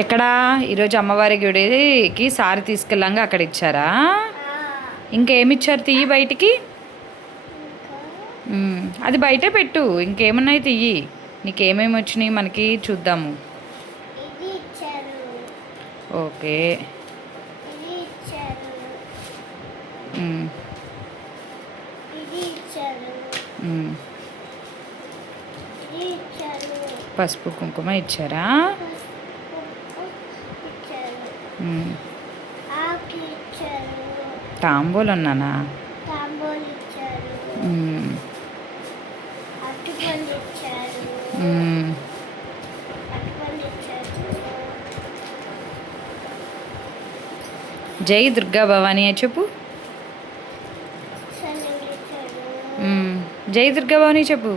ఎక్కడా ఈరోజు అమ్మవారి గుడికి సారి తీసుకెళ్ళంగా అక్కడ ఇచ్చారా? ఇంకేమిచ్చారు? తీయి బయటికి. అది బయటే పెట్టు. ఇంకేమున్నాయి తీయి. నీకేమేమి వచ్చినాయి మనకి చూద్దాము. ఓకే. పసుపు కుంకుమ ఇచ్చారా? తాంబూలు ఉన్నానా? జై దుర్గా భవానీ చెప్పు. జై దుర్గా భవానీ చెప్పు.